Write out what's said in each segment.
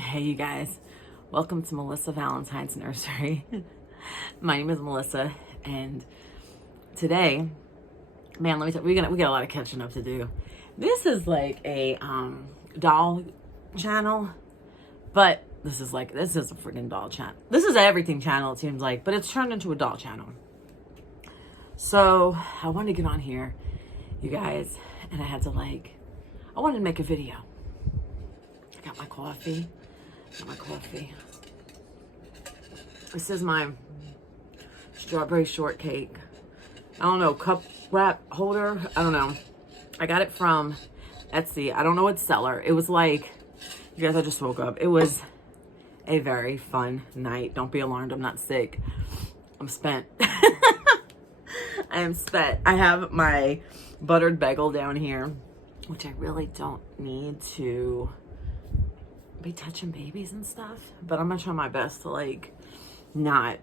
Hey, you guys. Welcome to Melissa Valentine's Nursery. My name is Melissa, and today, man, let me tell you, we got a lot of catching up to do. This is like a doll channel, but this is a freaking doll channel. This is an everything channel, it seems like, but it's turned into a doll channel. So I wanted to get on here, you guys, and I wanted to make a video. I got my coffee. This is my strawberry shortcake. I don't know, cup wrap holder. I don't know. I got it from Etsy. I don't know what seller. It was like, you guys, I just woke up. It was a very fun night. Don't be alarmed. I'm not sick. I'm spent. I am spent. I have my buttered bagel down here, which I really don't need to be touching babies and stuff, but I'm gonna try my best to like not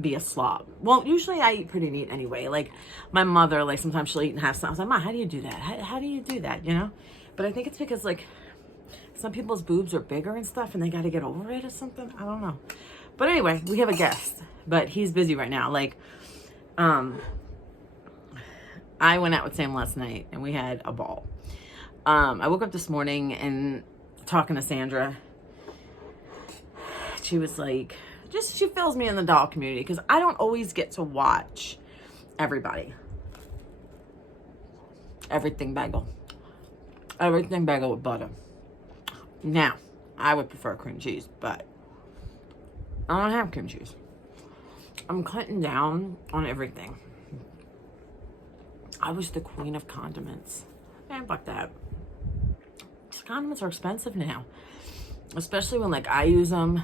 be a slob. Well, usually I eat pretty neat anyway. Like my mother, like sometimes she'll eat and have some. I was like, Ma, how do you do that? How do you do that? You know? But I think it's because like some people's boobs are bigger and stuff, and they got to get over it or something. I don't know. But anyway, we have a guest, but he's busy right now. Like, I went out with Sam last night and we had a ball. I woke up this morning and talking to Sandra, she was like, she fills me in the doll community because I don't always get to watch everybody. Everything bagel with butter. Now, I would prefer cream cheese, but I don't have cream cheese. I'm cutting down on everything. I was the queen of condiments. Man, fuck that. Condiments are expensive now, especially when like I use them,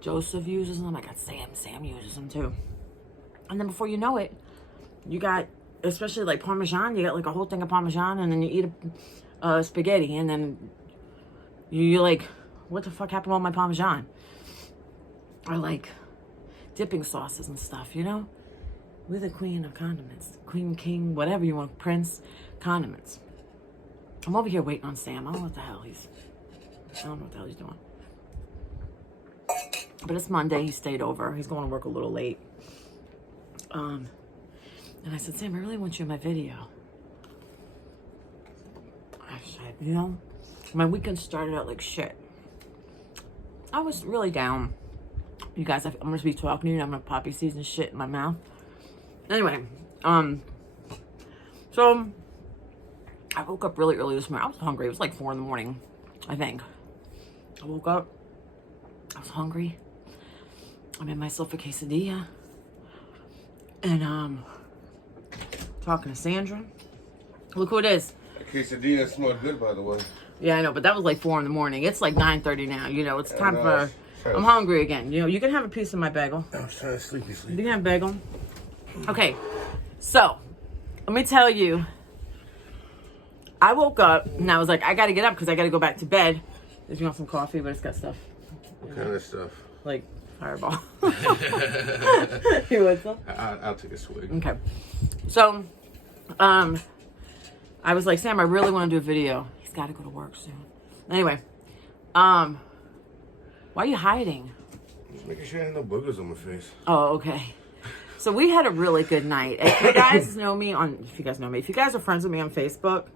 Joseph uses them, I got Sam uses them too, and then before you know it, you got, especially like Parmesan, you got like a whole thing of Parmesan, and then you eat a spaghetti, and then you're like, what the fuck happened to all my Parmesan? Or like dipping sauces and stuff, you know? We're the queen of condiments, queen, king, whatever you want, prince, condiments. I'm over here waiting on Sam. I don't know what the hell he's doing. But it's Monday. He stayed over. He's going to work a little late. And I said, Sam, I really want you in my video. I said, you know, my weekend started out like shit. I was really down. You guys, I'm going to be talking to you. I'm going to poppy season shit in my mouth. Anyway, so I woke up really early this morning. I was hungry. It was like 4 a.m, I think. I woke up. I was hungry. I made myself a quesadilla. And talking to Sandra. Look who it is. The quesadilla smelled good, by the way. Yeah, I know, but that was like 4 a.m. It's like 9:30 now. You know, it's time for. I'm hungry again. You know, you can have a piece of my bagel. I was trying to sleep. You can have a bagel. Okay, so let me tell you. I woke up and I was like, I gotta get up because I gotta go back to bed. If you want some coffee, but it's got stuff. What kind of stuff? Like Fireball. You want some? I'll take a swig. Okay. So, I was like, Sam, I really want to do a video. He's got to go to work soon. Anyway, why are you hiding? Just making sure I have no boogers on my face. Oh, okay. So we had a really good night. If you guys know me if you guys are friends with me on Facebook,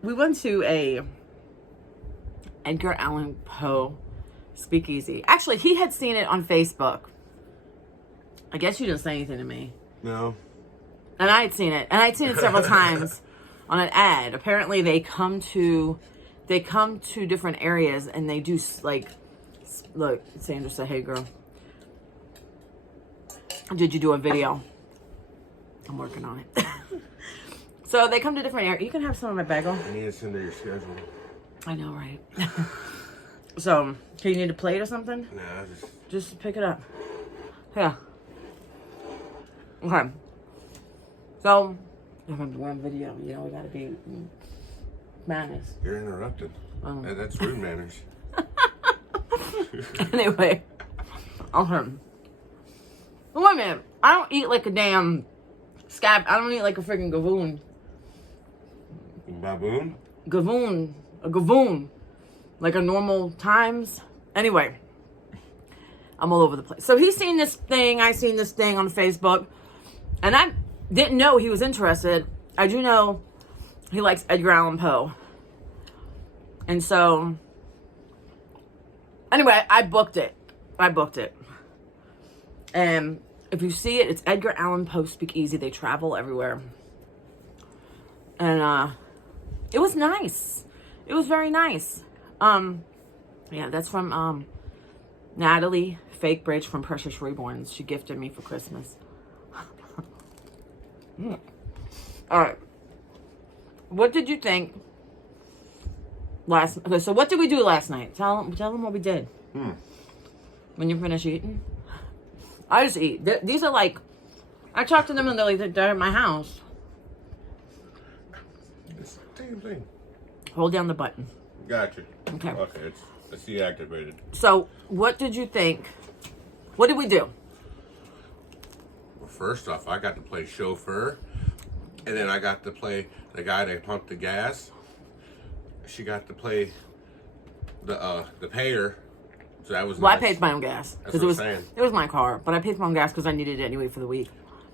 we went to a Edgar Allan Poe speakeasy. Actually, he had seen it on Facebook. I guess you didn't say anything to me. No. And I had seen it. And I'd seen it several times on an ad. Apparently they come to different areas and they do like, look, Sandra said, hey girl, did you do a video? I'm working on it. So they come to different areas. You can have some of my bagel. I need to send her your schedule. I know, right? So, do you need a plate or something? Nah, just pick it up. Yeah. Okay. So, I'm doing a video. You know, we gotta be manners. You're interrupted. That's rude manners. Anyway. Okay. But wait a minute. I don't eat like a damn scab. I don't eat like a freaking gavoon. Baboon? Gavoon. A gavoon. like a normal times. Anyway, I'm all over the place. So he's seen this thing, I seen this thing on Facebook, and I didn't know he was interested. I do know he likes Edgar Allan Poe. And so, anyway, I booked it. And if you see it, it's Edgar Allan Poe Speakeasy. They travel everywhere. And it was nice. It was very nice. Yeah, that's from Natalie Fake Bridge from Precious Reborns. She gifted me for Christmas. All right. What did you think okay, so what did we do last night? Tell them what we did. When you finish eating. I just eat. These are like, I talk to them and they're at my house. It's the same thing. Hold down the button. Gotcha. Okay. Okay, it's deactivated. So, what did you think? What did we do? Well, first off, I got to play chauffeur, and then I got to play the guy that pumped the gas. She got to play the payer. So that was Well, nice. I paid my own gas because That's what I'm saying. it was my car, but I paid my own gas because I needed it anyway for the week.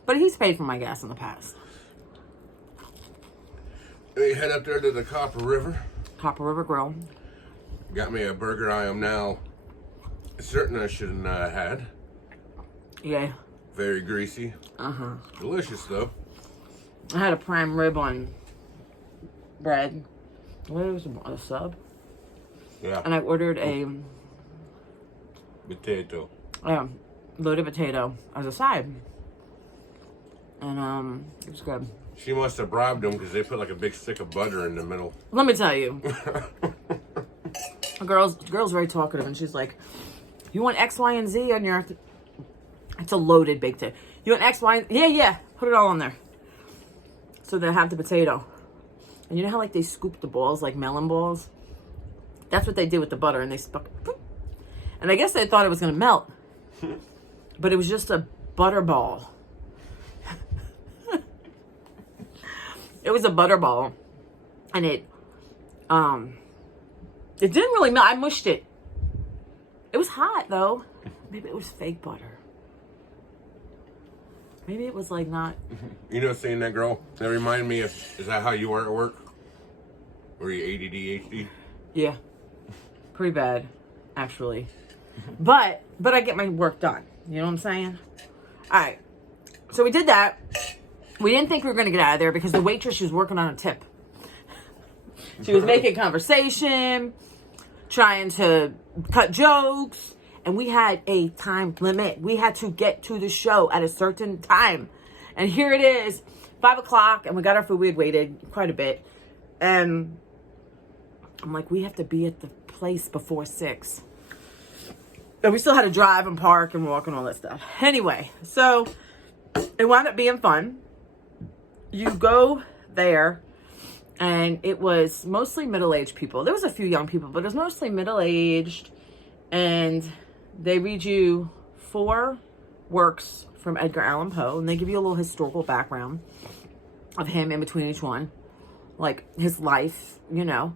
But he's paid for my gas in the past. We head up there to the Copper River. Copper River Grill. Got me a burger I am now certain I shouldn't have had. Yeah. Very greasy. Delicious though. I had a prime rib on bread. What was it? A sub? Yeah. And I ordered a Potato. loaded potato as a side. And it was good. She must have bribed them because they put like a big stick of butter in the middle. Let me tell you. The girl's very talkative, and she's like, you want X, Y, and Z on your... It's a loaded baked potato. You want X, Y, and... Yeah. Put it all on there. So they have the potato. And you know how like they scoop the balls like melon balls? That's what they did with the butter, and they stuck... And I guess they thought it was going to melt. But it was just a butter ball. It was a butter ball. And it didn't really melt. I mushed it. It was hot, though. Maybe it was fake butter. Maybe it was like not... You know, seeing that girl, that reminded me of, is that how you are at work? Or you ADD, HD? Yeah. Pretty bad, actually. But I get my work done. You know what I'm saying? All right. So we did that. We didn't think we were going to get out of there because the waitress, she was working on a tip. She was making conversation, trying to cut jokes, and we had a time limit. We had to get to the show at a certain time. And here it is, 5 o'clock, and we got our food. We had waited quite a bit. And I'm like, we have to be at the place before 6. But we still had to drive and park and walk and all that stuff. Anyway, so it wound up being fun. You go there, and it was mostly middle-aged people. There was a few young people, but it was mostly middle-aged. And they read you 4 works from Edgar Allan Poe, and they give you a little historical background of him in between each one, like his life, you know.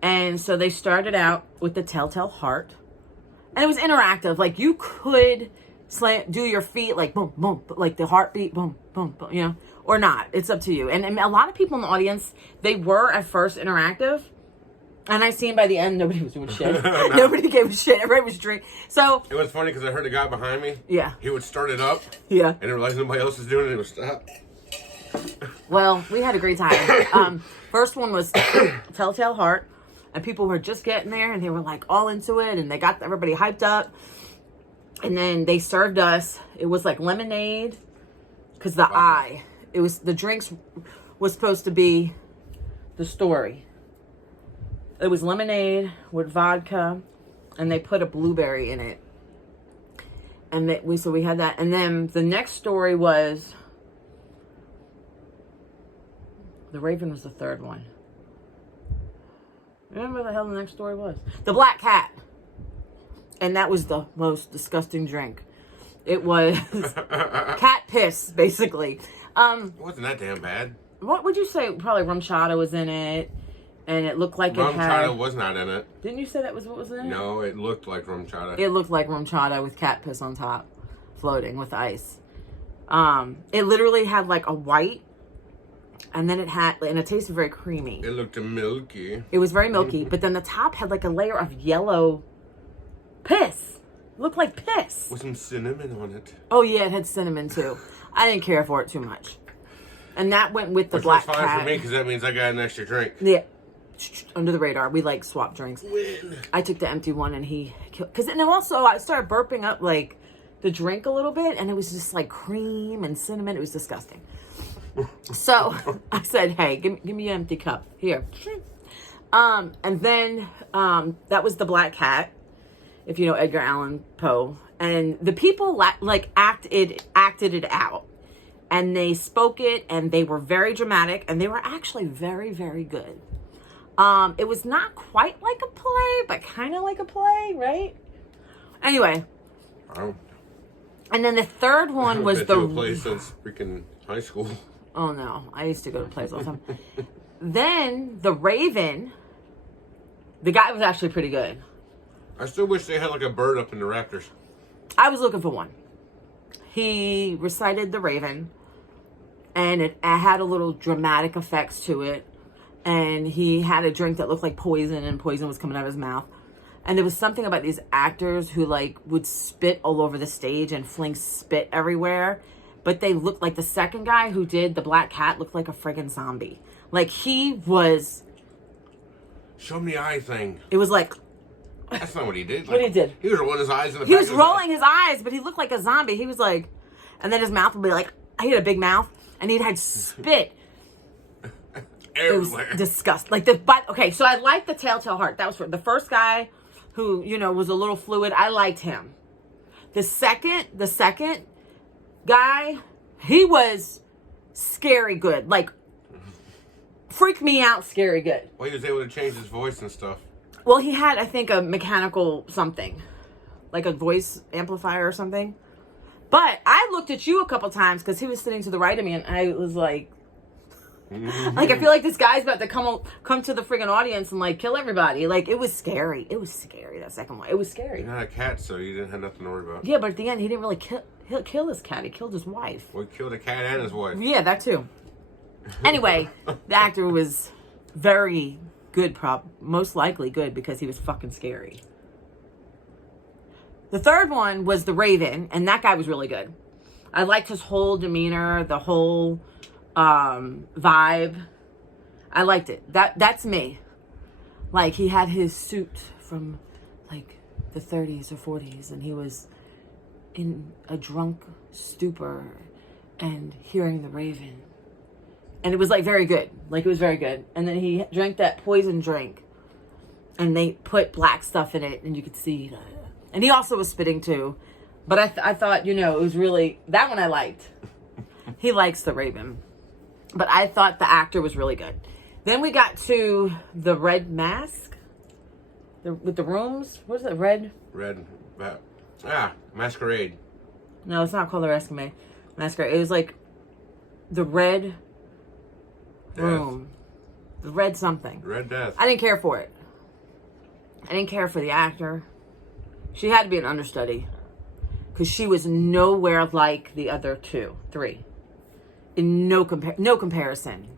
And so they started out with the Telltale Heart, and it was interactive. Like you could do your feet like boom, boom, like the heartbeat, boom, boom, boom, you know, or not. It's up to you. And a lot of people in the audience, they were at first interactive. And I seen by the end, nobody was doing shit. No. Nobody gave a shit. Everybody was drinking. So it was funny because I heard the guy behind me. Yeah. He would start it up. Yeah. And realize nobody else is doing it. It would stop. Well, we had a great time. First one was Telltale Heart. And people were just getting there. And they were like all into it. And they got everybody hyped up. And then they served us. It was like lemonade. Because it was, the drinks was supposed to be the story. It was lemonade with vodka, and they put a blueberry in it. And so we had that. And then the next story was, the Raven was the third one. Remember what the hell the next story was? The Black Cat. And that was the most disgusting drink. It was cat piss, basically. It wasn't that damn bad. What would you say? Probably rum chata was in it. And it looked like rum it had... chata was not in it. Didn't you say that was what was in it? No, it looked like rum chata. It looked like rum chata with cat piss on top, floating with ice. It literally had like a white, and then it tasted very creamy. It looked milky. It was very milky, but then the top had like a layer of yellow piss. It looked like piss. With some cinnamon on it. Oh yeah, it had cinnamon too. I didn't care for it too much. And that went with the Which black was fine cat. for me because that means I got an extra drink. Yeah. Under the radar. We like swap drinks. Win. I took the empty one and he killed. Because then also I started burping up like the drink a little bit and it was just like cream and cinnamon. It was disgusting. So I said, hey, give me an empty cup. Here. And then that was the black cat, if you know Edgar Allan Poe. And the people like acted it out. And they spoke it and they were very dramatic and they were actually very, very good. It was not quite like a play, but kind of like a play, right? Anyway. Oh. And then the third one was the... a play since freaking high school. Oh, no. I used to go to plays all the time. Then the Raven, the guy was actually pretty good. I still wish they had like a bird up in the rafters. I was looking for one. He recited the Raven, and it had a little dramatic effects to it. And he had a drink that looked like poison, and poison was coming out of his mouth. And there was something about these actors who like would spit all over the stage and fling spit everywhere. But they looked like the second guy who did the black cat looked like a friggin' zombie. Like he was... Show me the eye thing. It was like... That's not what he did. What he did? He was rolling his eyes in the He back was of his rolling his eyes, but he looked like a zombie. He was like... And then his mouth would be like... He had a big mouth. And he'd had spit... everywhere. It was disgusting. Like the but okay, so I liked the Telltale Heart. That was for the first guy who, you know, was a little fluid. I liked him. The second guy, he was scary good. Like freak me out scary good. Well, he was able to change his voice and stuff. Well, he had I think a mechanical something. Like a voice amplifier or something. But I looked at you a couple times because he was sitting to the right of me and I was like like I feel like this guy's about to come to the friggin' audience and like kill everybody. Like it was scary. It was scary that second one. It was scary. You're not a cat, so you didn't have nothing to worry about. Yeah, but at the end he didn't really kill his cat. He killed his wife. Well, he killed a cat and his wife. Yeah, that too. Anyway, the actor was very good, most likely good because he was fucking scary. The third one was the Raven, and that guy was really good. I liked his whole demeanor, the whole vibe. I liked it. That's me. Like he had his suit from like the 30s or 40s and he was in a drunk stupor and hearing the Raven. And it was like very good. Like it was very good. And then he drank that poison drink and they put black stuff in it and you could see that. And he also was spitting too. But I thought, you know, it was really that one I liked. He likes the Raven. But I thought the actor was really good. Then we got to the Red Mask. With the rooms. What is it? Masquerade. No, it's not called the Masquerade. It was like the Red Room. The Red something. Red Death. I didn't care for it. I didn't care for the actor. She had to be an understudy. Because she was nowhere like the other three. In no comparison.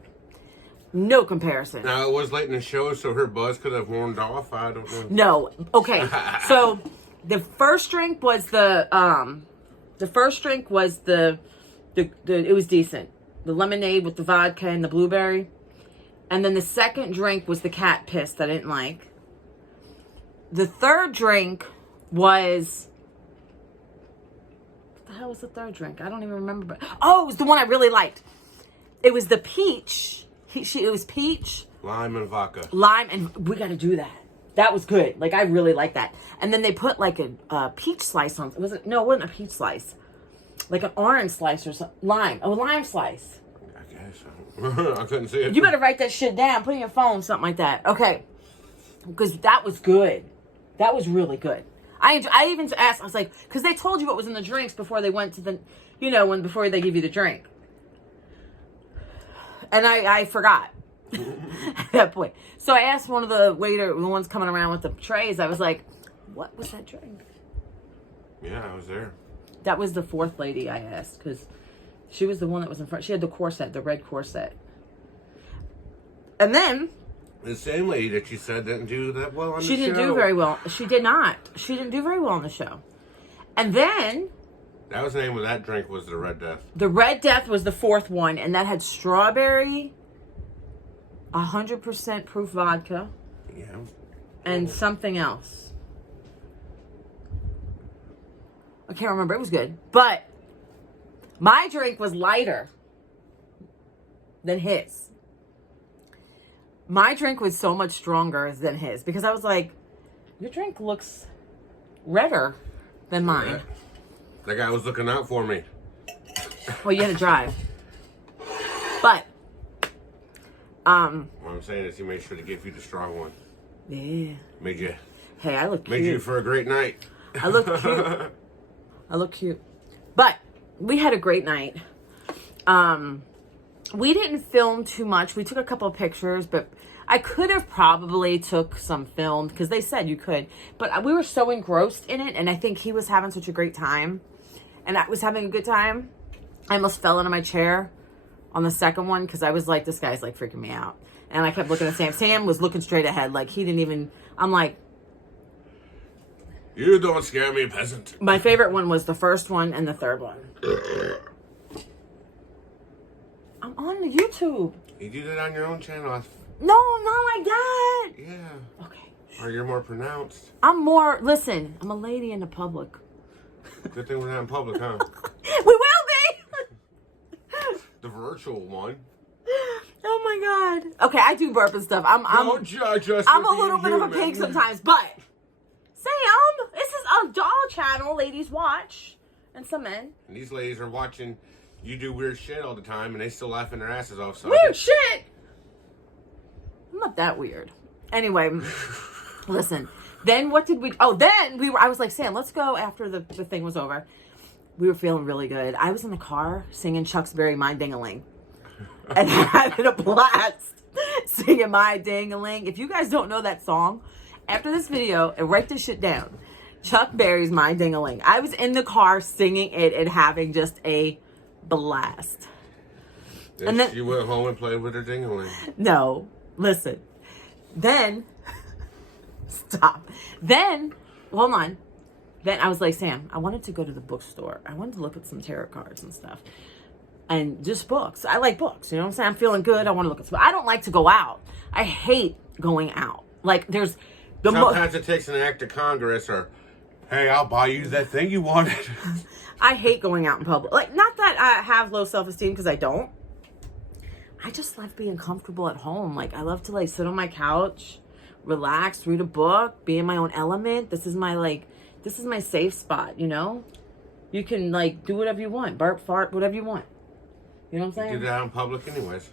No comparison. Now, it was late in the show, so her buzz could have worn off. I don't know. No. Okay. So, the first drink was it was decent. The lemonade with the vodka and the blueberry. And then the second drink was the cat piss that I didn't like. The third drink was... What the hell was the third drink? I don't even remember. But oh, it was the one I really liked. It was the peach. It was peach. Lime and vodka. Lime, and we got to do that. That was good. Like, I really like that. And then they put like a peach slice on. No, it wasn't a peach slice. Like an orange slice or something. Lime. A lime slice. I guess so. I couldn't see it. You better write that shit down. Put it in your phone, something like that. Okay. Because that was good. That was really good. I even asked, I was like, because they told you what was in the drinks before they went to the, you know, before they give you the drink. And I forgot. at that point. So I asked one of the ones coming around with the trays, I was like, what was that drink? Yeah, I was there. That was the fourth lady I asked, because she was the one that was in front. She had the corset, the red corset. And then... The same lady that you said didn't do that well on the show. She didn't do very well. She did not. She didn't do very well on the show. And then... That was the name of that drink, was the Red Death. The Red Death was the fourth one, and that had strawberry, 100% proof vodka, and something else. I can't remember. It was good. But my drink was lighter than his. My drink was so much stronger than his, because I was like, your drink looks redder than mine. Yeah. That guy was looking out for me. Well, you had to drive. But, what I'm saying is he made sure to give you the strong one. Yeah. Made you. Hey, I look cute. Made you for a great night. I look cute. I look cute. But we had a great night. We didn't film too much. We took a couple of pictures, but I could have probably took some film, because they said you could. But we were so engrossed in it, and I think he was having such a great time. And I was having a good time. I almost fell into my chair on the second one, because I was like, this guy's like freaking me out. And I kept looking at Sam. Sam was looking straight ahead. Like, he didn't even... I'm like... You don't scare me, peasant. My favorite one was the first one and the third one. I'm on the YouTube. You do that on your own channel. No, not like that. Yeah. Okay. Or you're more pronounced. Listen, I'm a lady in the public. Good thing we're not in public, huh? We will be. The virtual one. Oh my God. Okay, I do burp and stuff. Don't judge us. I'm a little bit of a pig sometimes, but Sam, this is a doll channel. Ladies watch, and some men. And these ladies are watching you do weird shit all the time, and they still laughing their asses off. So Weird shit. I'm not that weird. Anyway, listen. Then what did we... Oh, then I was like, Sam, let's go after the thing was over. We were feeling really good. I was in the car singing Chuck's Berry My Ding-a-Ling. And having a blast singing My Ding-a-Ling. If you guys don't know that song, after this video, and write this shit down. Chuck Berry's My Ding-a-Ling. I was in the car singing it and having just a blast. And then she went home and played with her ding-a-ling. No. Listen. Then... Stop. Then, hold on. Then I was like, Sam, I wanted to go to the bookstore. I wanted to look at some tarot cards and stuff. And just books. I like books. You know what I'm saying? I'm feeling good. I want to look at some. I don't like to go out. I hate going out. Like, there's... Sometimes it takes an act of Congress or, hey, I'll buy you that thing you wanted. I hate going out in public. Like, not that I have low self-esteem, because I don't. I just love being comfortable at home. Like, I love to, like, sit on my couch, relax, read a book, be in my own element. This is my safe spot, you know? You can, like, do whatever you want. Burp, fart, whatever you want. You know what I'm saying? You do that in public anyways.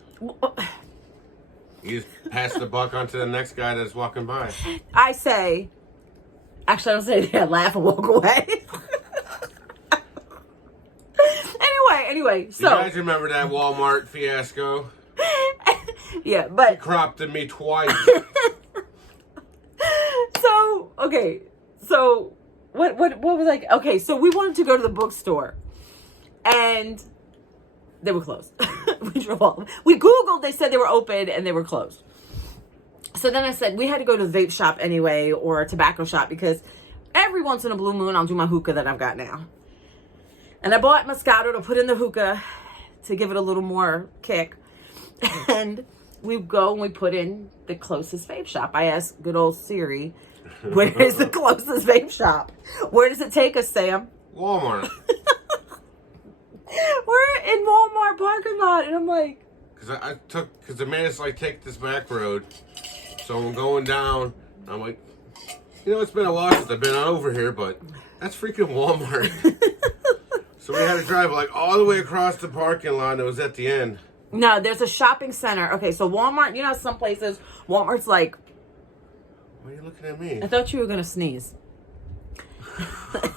You just pass the buck on to the next guy that's walking by. I say... Actually, I don't say that. I laugh and walk away. Anyway, so... You guys remember that Walmart fiasco? Yeah, but... He cropped at me twice. So, okay. So, what was like... Okay, so we wanted to go to the bookstore. And they were closed. We Googled, they said they were open, and they were closed. So then I said, we had to go to the vape shop anyway, or a tobacco shop, because every once in a blue moon, I'll do my hookah that I've got now. And I bought Moscato to put in the hookah to give it a little more kick. And we go and we put in the closest vape shop. I asked good old Siri, where is the closest vape shop? Where does it take us, Sam? Walmart. We're in Walmart parking lot, and I'm like... Because the man is like, take this back road. So I'm going down. I'm like, you know, it's been a while since I've been over here, but that's freaking Walmart. So we had to drive like all the way across the parking lot. It was at the end. No, there's a shopping center. Okay, so Walmart, you know, some places, Walmart's like... Why are you looking at me? I thought you were going to sneeze.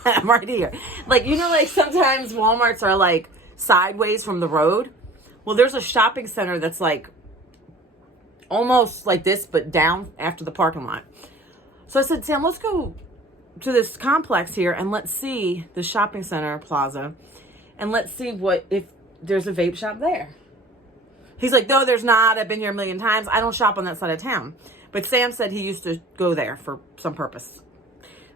I'm right here. Like, you know, like sometimes Walmarts are like sideways from the road. Well, there's a shopping center that's like almost like this, but down after the parking lot. So I said, Sam, let's go to this complex here and let's see the shopping center plaza and let's see if there's a vape shop there. He's like, no, there's not. I've been here a million times. I don't shop on that side of town. But Sam said he used to go there for some purpose.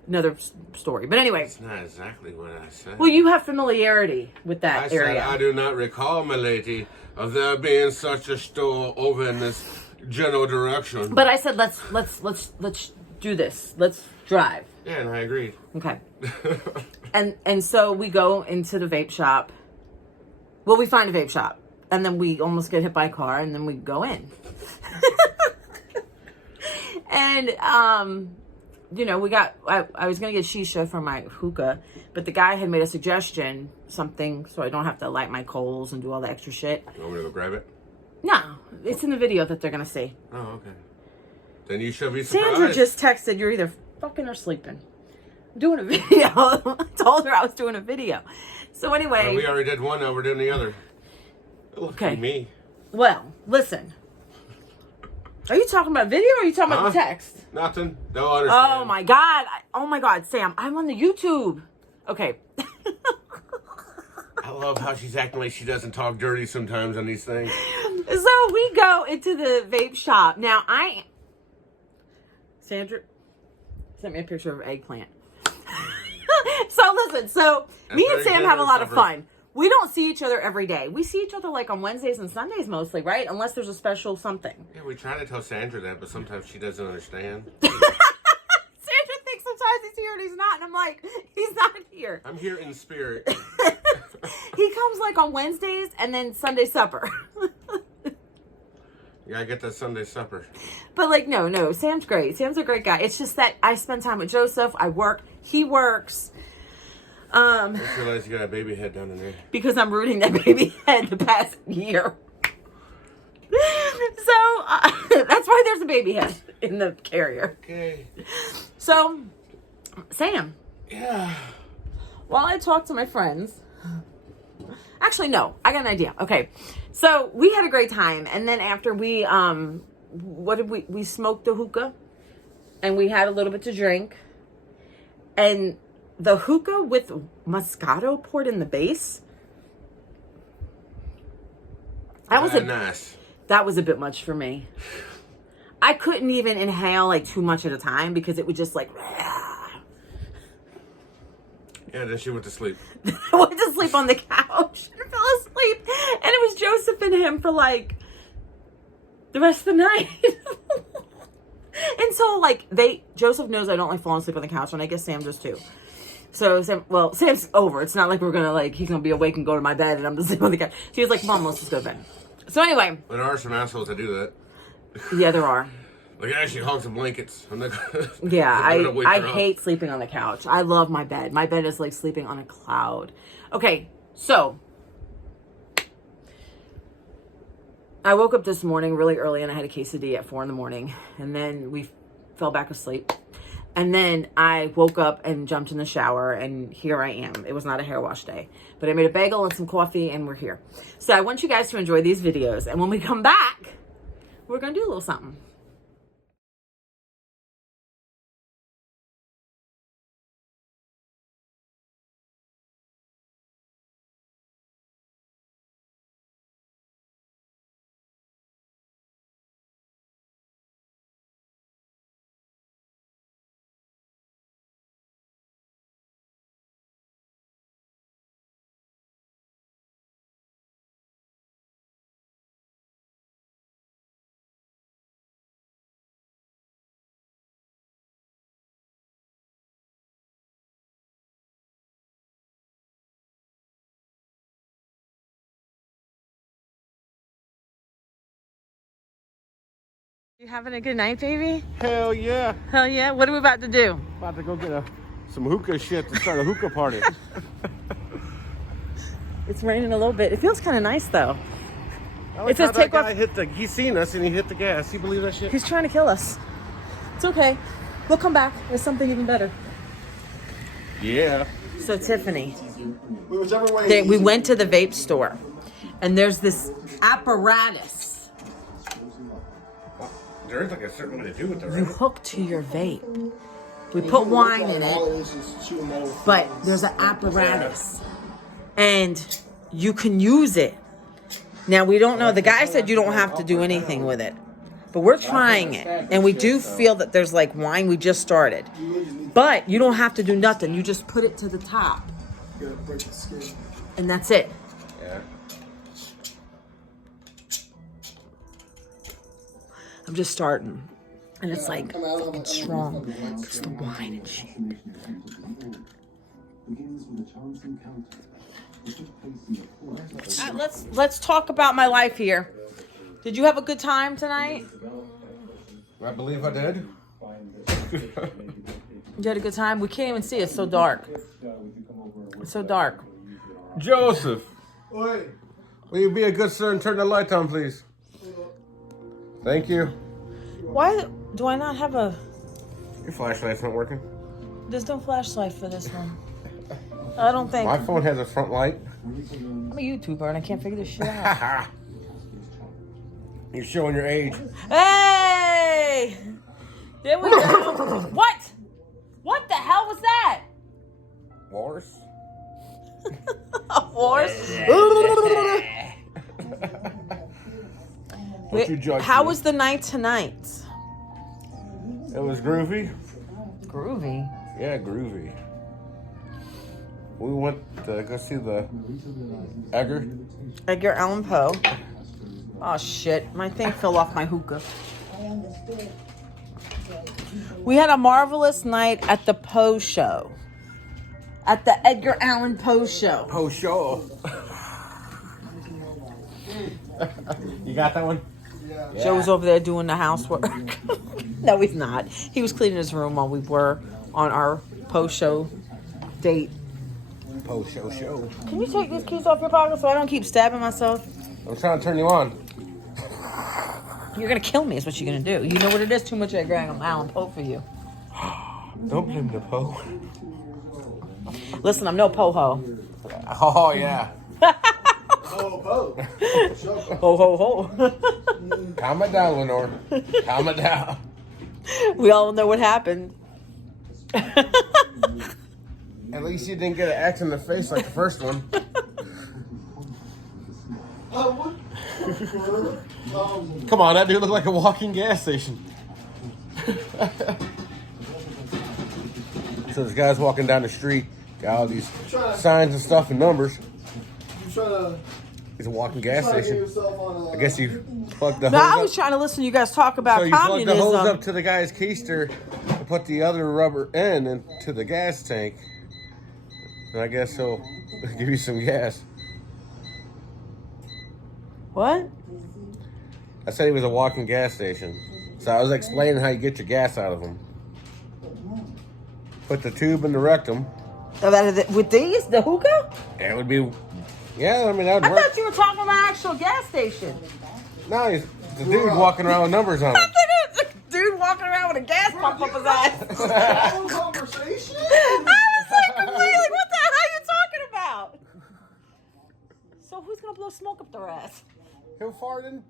Another story. But anyway. That's not exactly what I said. Well, you have familiarity with that area. I do not recall, my lady, of there being such a store over in this general direction. But I said, let's do this. Let's drive. Yeah, and I agreed. Okay. and so we go into the vape shop. Well, we find a vape shop. And then we almost get hit by a car, and then we go in. And, you know, I was going to get shisha for my hookah, but the guy had made a suggestion, something, so I don't have to light my coals and do all the extra shit. You want me to go grab it? No, it's in the video that they're going to see. Oh, okay. Then you should be surprised. Sandra just texted, you're either fucking or sleeping. I'm doing a video. I told her I was doing a video. So anyway. Well, we already did one, now we're doing the other. Look Okay. at me. Well, listen. Are you talking about video or are you talking about the text? Nothing. Don't understand. Oh my God. Oh my God, Sam. I'm on the YouTube. Okay. I love how she's acting like she doesn't talk dirty sometimes on these things. So we go into the vape shop. Now Sandra sent me a picture of an eggplant. So listen, me and Sam have a lot of fun. We don't see each other every day. We see each other like on Wednesdays and Sundays mostly, right? Unless there's a special something. Yeah, we try to tell Sandra that, but sometimes she doesn't understand. Sandra thinks sometimes he's here and he's not, and I'm like, he's not here. I'm here in spirit. He comes like on Wednesdays and then Sunday supper. You gotta get that Sunday supper. But like, no, Sam's great. Sam's a great guy. It's just that I spend time with Joseph. I work. He works. I just realized you got a baby head down in there. Because I'm rooting that baby head the past year. So that's why there's a baby head in the carrier. Okay. So, Sam. Yeah. While I talk to my friends. Actually, no. I got an idea. Okay. So we had a great time. And then after we, we smoked the hookah. And we had a little bit to drink. And the hookah with Moscato poured in the base. That was nice. That was a bit much for me. I couldn't even inhale like too much at a time because it would just like. Yeah, then she went to sleep. I went to sleep on the couch and fell asleep, and it was Joseph and him for like the rest of the night. And so like Joseph knows I don't like falling asleep on the couch, and I guess Sam does too. So Sam's over. It's not like we're gonna he's gonna be awake and go to my bed and I'm just sleeping on the couch. She was like, Mom, let's just go to bed. So anyway. There are some assholes that do that. Yeah, there are. Like actually hogs and blankets. I'm not gonna, yeah, I her hate sleeping on the couch. I love my bed. My bed is like sleeping on a cloud. Okay, so I woke up this morning really early and I had a quesadilla at 4 a.m. and then we fell back asleep. And then I woke up and jumped in the shower, and here I am. It was not a hair wash day, but I made a bagel and some coffee, and we're here. So I want you guys to enjoy these videos, and when we come back, we're going to do a little something. You having a good night, baby? Hell yeah. Hell yeah. What are we about to do? About to go get some hookah shit to start a hookah party. It's raining a little bit. It feels kind of nice, though. It says take off. He's seen us and he hit the gas. You believe that shit? He's trying to kill us. It's okay. We'll come back with something even better. Yeah. So, Tiffany, we went to the vape store, and there's this apparatus. There is like a certain way to do it, though, You right? hook to your vape. We put wine in it, but there's an apparatus, and you can use it. Now, we don't know. The guy said you don't have to do anything with it, but we're trying it, and we do feel that there's like wine. We just started, but you don't have to do nothing. You just put it to the top, and that's it. Yeah. I'm just starting. And it's like fucking strong. Because the wine and shit. Let's talk about my life here. Did you have a good time tonight? I believe I did. You had a good time? We can't even see. It's so dark. It's so dark. Joseph, will you be a good sir and turn the light on, please? Thank you. Why do I not have a... Your flashlight's not working. There's no flashlight for this one. I don't think. My phone has a front light. I'm a YouTuber and I can't figure this shit out. You're showing your age. Hey! There we go. What? What the hell was that? Walrus? A horse? Don't you judge How me. was the night tonight? It was groovy. Groovy. Yeah, groovy. We went to go see the Edgar Allan Poe. Oh shit, my thing fell off my hookah. We had a marvelous night at the Poe show. At the Edgar Allan Poe show. Poe show. You got that one? Yeah. Joe was over there doing the housework. No, he's not. He was cleaning his room while we were on our Poe show date. Poe show. Can you take these keys off your pocket so I don't keep stabbing myself? I'm trying to turn you on. You're gonna kill me is what you're gonna do. You know what it is? Too much Edgar Allan Poe for you. Don't blame the Poe. Listen, I'm no po-ho. Oh, yeah. Ho, ho, ho. Calm it down, Lenore. Calm it down. We all know what happened. At least you didn't get an X in the face like the first one. Come on, that dude looked like a walking gas station. So this guy's walking down the street, got all these signs and stuff and numbers. He's a walking gas station. I guess you plugged the hose No, I up. was trying to listen to you guys talk about So you plug the hose communism. up to the guy's keister and put the other rubber end into the gas tank. And I guess he'll give you some gas. What? I said he was a walking gas station. So I was explaining how you get your gas out of him. Put the tube in the rectum. With these? The hookah? It would be... Yeah, I mean, that would I work. thought you were talking about actual gas station. No, he's the dude walking around with numbers on I him. think it was a dude walking around with a gas pump up his ass. Conversation? I was like, wait, like, what the hell are you talking about? So who's gonna blow smoke up their ass? He'll fart in.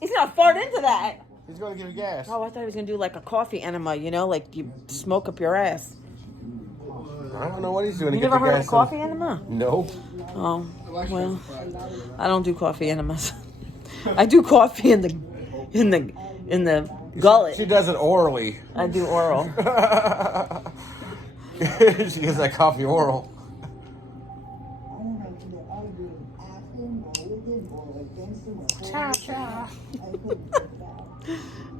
He's gonna fart into that. He's going to give you gas. Oh, I thought he was gonna do like a coffee enema, you know, like you smoke up your ass. I don't know what he's doing You to get never the heard gas of a coffee enema? in. No. Oh, well, I don't do coffee enemas. I do coffee in the gullet. She does it orally. I do oral. She gets that coffee oral.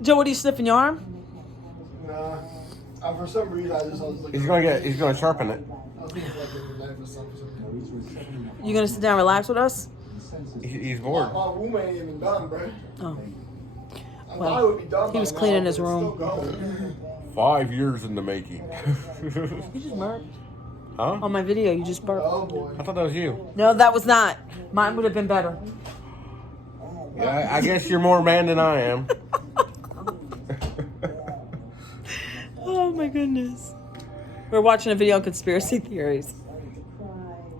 Joe, what are you sniffing your arm? Nah. For some reason, I was like, He's gonna sharpen it. I was thinking like a knife or something. You gonna sit down and relax with us? He's bored. My room ain't even done, bro. Oh. I Well, thought it would be done he by was now, cleaning but his it's room. still going. 5 years in the making. You just burped. Huh? On my video, you just burped. Oh boy. I thought that was you. No, that was not. Mine would have been better. Yeah, I guess you're more man than I am. Oh my goodness. We're watching a video on conspiracy theories.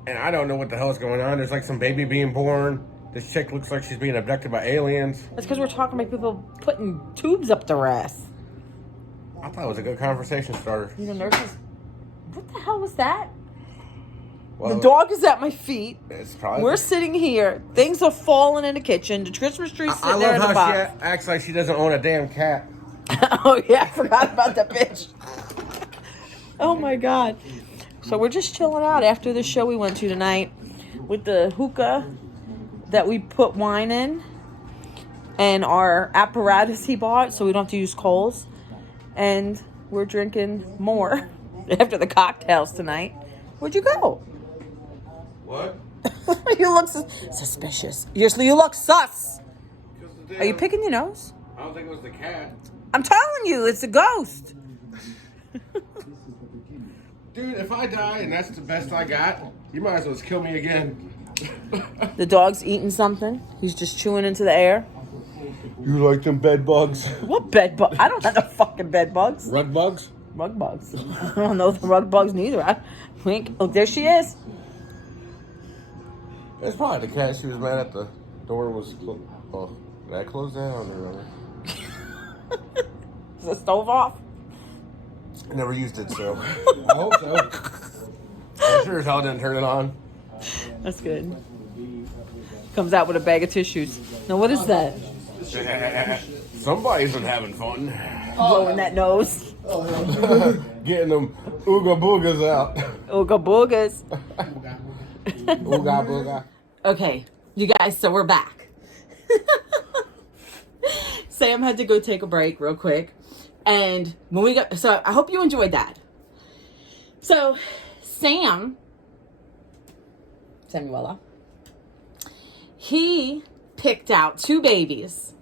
And I don't know what the hell's going on. There's like some baby being born. This chick looks like she's being abducted by aliens. That's because we're talking about people putting tubes up their ass. I thought it was a good conversation starter. You know, nurses. What the hell was that? Well, the dog is at my feet. It's probably. We're sitting here. Things are falling in the kitchen. The Christmas tree's sitting there in the box. I love how she acts like she doesn't own a damn cat. Oh, yeah. I forgot about that bitch. Oh, my God. So we're just chilling out after the show we went to tonight with the hookah that we put wine in and our apparatus he bought so we don't have to use coals. And we're drinking more after the cocktails tonight. Where'd you go? What? You look suspicious. You look sus. Are you picking your nose? I don't think it was the cat. I'm telling you, it's a ghost. Dude, if I die and that's the best I got, you might as well just kill me again. The dog's eating something. He's just chewing into the air. You like them bed bugs? What bed bug? I don't have no fucking bed bugs. Rug bugs? Rug bugs. I don't know the rug bugs neither. Wink. Oh, there she is. It's probably the cat. She was mad at the door was closed. Oh, did I close that? I don't remember. Is the stove off? I never used it, so I hope so. I sure as hell didn't turn it on. That's good. Comes out with a bag of tissues. Now, what is that? Somebody's been having fun. Blowing that nose. Getting them ooga boogas out. Ooga boogas. Ooga booga. Okay, you guys, so we're back. Sam had to go take a break real quick. And when we got, so I hope you enjoyed that. So Samuela, he picked out 2 babies.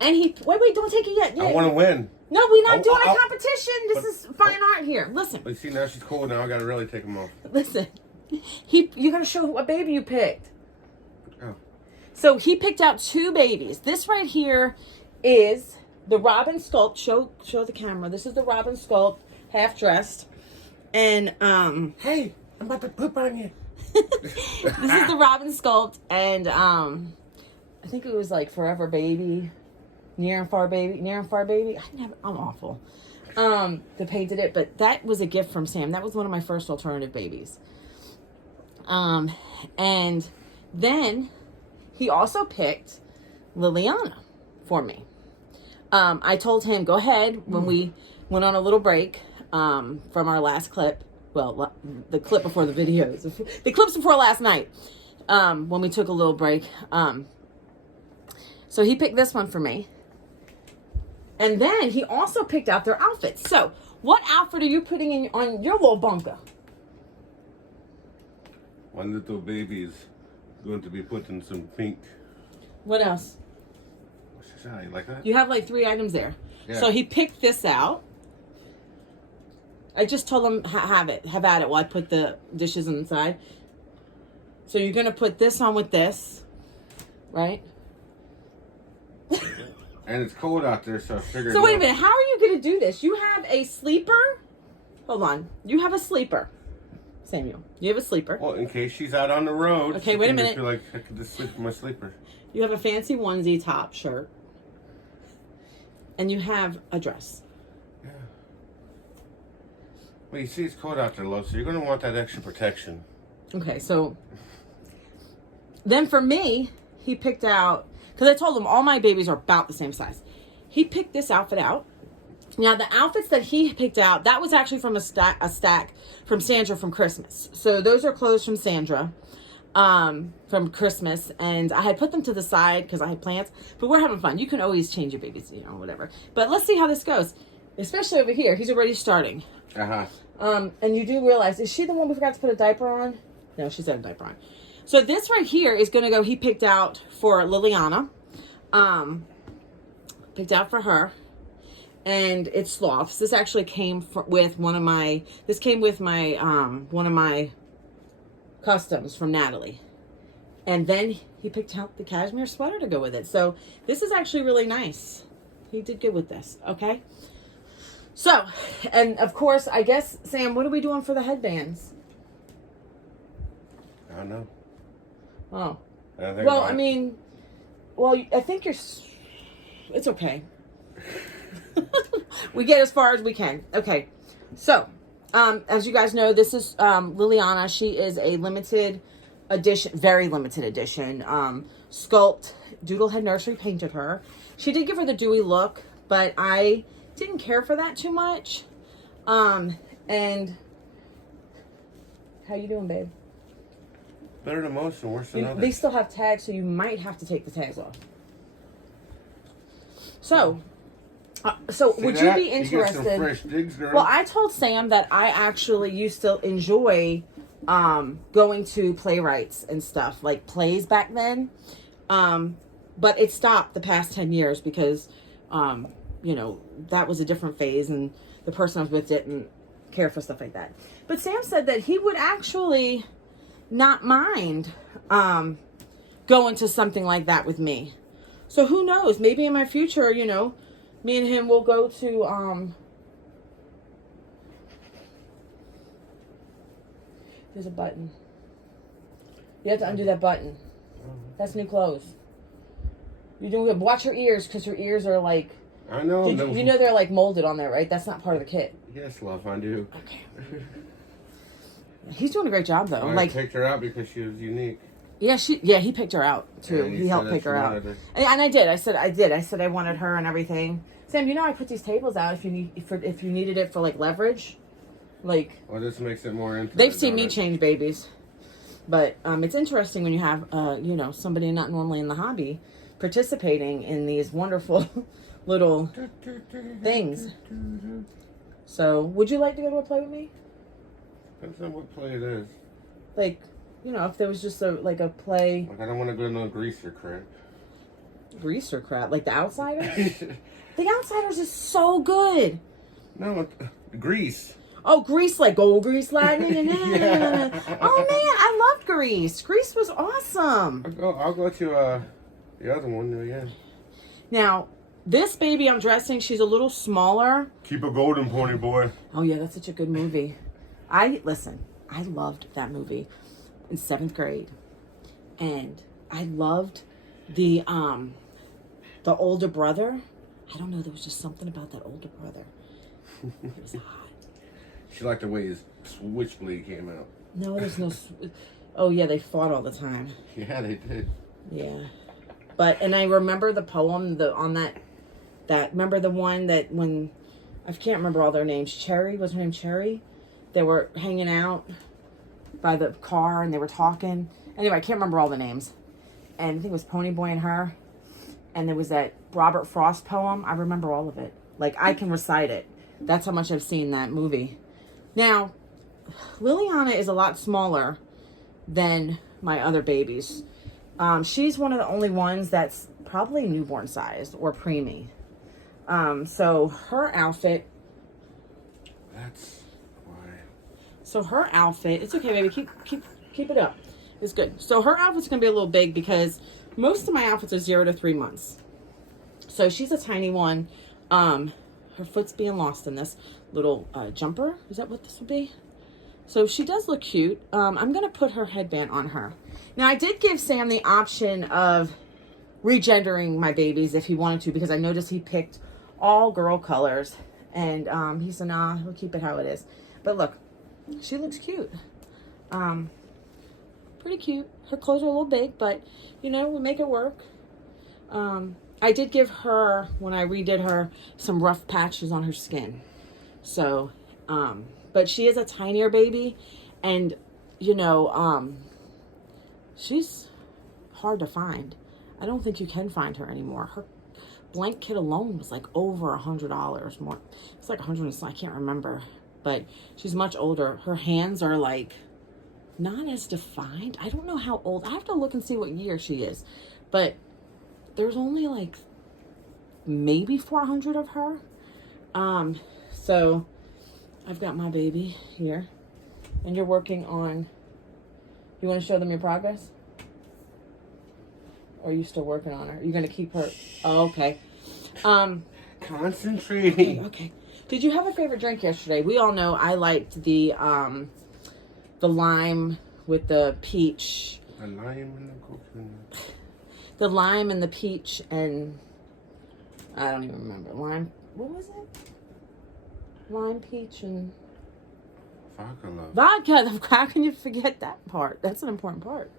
And he, wait, don't take it yet. I want to win. No, we're not doing a competition. This is fine art here. Listen. But see, now she's cool. Now I got to really take them off. Listen. You got to show what baby you picked. Oh. So he picked out 2 babies. This right here is the Robin Sculpt. Show the camera. This is the Robin Sculpt, half dressed. And hey, I'm about to poop on you. This is the Robin Sculpt, and I think it was like Forever Baby, Near and Far Baby. I'm awful. That painted it, but that was a gift from Sam. That was one of my first alternative babies. And then he also picked Liliana for me. I told him, go ahead, when we went on a little break from our last clip. Well, the clip before the videos. The clips before last night. When we took a little break. So he picked this one for me. And then he also picked out their outfits. So, what outfit are you putting on your little bunker? One little baby is going to be put in some pink. What else? What's this? You like that? You have like 3 items there. Yeah. So he picked this out. I just told him, have at it while I put the dishes inside. So you're going to put this on with this, right? And it's cold out there, so I figured... So wait a minute, how are you going to do this? You have a sleeper? Hold on. You have a sleeper. Samuel, you have a sleeper. Well, in case she's out on the road. Okay, wait a minute. I feel like I could just sleep in my sleeper. You have a fancy onesie top shirt. And you have a dress. Yeah. Well, you see it's cold out there, love, so you're going to want that extra protection. Okay, so... Then for me, he picked out... Because I told him all my babies are about the same size. He picked this outfit out. Now, the outfits that he picked out, that was actually from a stack from Sandra from Christmas. So those are clothes from Sandra from Christmas. And I had put them to the side because I had plans. But we're having fun. You can always change your babies, you know, whatever. But let's see how this goes. Especially over here. He's already starting. Uh-huh. And you do realize, is she the one we forgot to put a diaper on? No, she's had a diaper on. So this right here is going to go, he picked out for Liliana. Picked out for her. And it's sloths. This actually came with one of my customs from Natalie. And then he picked out the cashmere sweater to go with it. So this is actually really nice. He did good with this. Okay. So, and of course, I guess, Sam, what are we doing for the headbands? I don't know. Oh. Well, I mean, I think it's okay. We get as far as we can. Okay. So, as you guys know, this is Liliana. She is a limited edition, very limited edition. Sculpt. Doodlehead Nursery painted her. She did give her the dewy look, but I didn't care for that too much. And how you doing, babe? Better than most and worse than others. They still have tags, so you might have to take the tags off. So would you be interested? You get some fresh digs, girl. Well, I told Sam that I actually used to enjoy going to playwrights and stuff, like plays back then. But it stopped the past 10 years because, that was a different phase and the person I was with didn't care for stuff like that. But Sam said that he would actually not mind going to something like that with me. So who knows? Maybe in my future, me and him will go to, there's a button. You have to undo that button. That's new clothes. You're doing good. Watch her ears, because her ears are like... I know. You know they're like molded on there, right? That's not part of the kit. Yes, love, I do. Okay. He's doing a great job, though. I picked her out because she was unique. Yeah, he picked her out, too. And he helped pick her out. And I did. I said I wanted her and everything. Sam, I put these tables out if you needed it for, like, leverage. Like... Well, this makes it more interesting. They've seen me change babies. But it's interesting when you have, somebody not normally in the hobby participating in these wonderful little things. So, would you like to go to a play with me? Depends on what play it is. Like, if there was just a play. Like, I don't want to go to no greaser crap. Greaser crap? Like The Outsiders? The Outsiders is so good. No, Grease. Oh, Grease, like Gold Grease Lightning. Yeah. Oh, man, I loved Grease. Grease was awesome. I'll go to the other one again. Now, this baby I'm dressing, she's a little smaller. Keep a golden pony, boy. Oh, yeah, that's such a good movie. I loved that movie in 7th grade. And I loved the older brother. I don't know, there was just something about that older brother. It was hot. She liked the way his switchblade came out. No, there's no... Oh, yeah, they fought all the time. Yeah, they did. Yeah. And I remember the poem on that remember the one that when... I can't remember all their names. Cherry, was her name Cherry? They were hanging out by the car and they were talking. Anyway, I can't remember all the names. And I think it was Pony Boy and her. And there was that Robert Frost poem. I remember all of it. Like, I can recite it. That's how much I've seen that movie. Now, Liliana is a lot smaller than my other babies. She's one of the only ones that's probably newborn sized or preemie. So her outfit. That's why. So her outfit. It's okay, baby. Keep it up. It's good. So her outfit's gonna be a little big because most of my outfits are 0 to 3 months. So she's a tiny one. Her foot's being lost in this little jumper. Is that what this would be? So she does look cute. I'm going to put her headband on her. Now, I did give Sam the option of regendering my babies if he wanted to, because I noticed he picked all girl colors. And he said, nah, we'll keep it how it is. But look, she looks cute. Pretty cute. Her clothes are a little big, but, we make it work. I did give her, when I redid her, some rough patches on her skin. So, but she is a tinier baby, and, she's hard to find. I don't think you can find her anymore. Her blank kit alone was like over $100 more. It's like 100, I can't remember, but she's much older. Her hands are like not as defined. I don't know how old. I have to look and see what year she is, but there's only like maybe 400 of her. So I've got my baby here, and you're working on, you want to show them your progress? Or are you still working on her? You're going to keep her, oh, okay. Concentrating. Okay. Did you have a favorite drink yesterday? We all know I liked the lime with the peach The lime and the coconut. The lime and the peach and I don't even remember. Lime, what was it? Lime, peach, and Vodka. Vodka. How can you forget that part? That's an important part.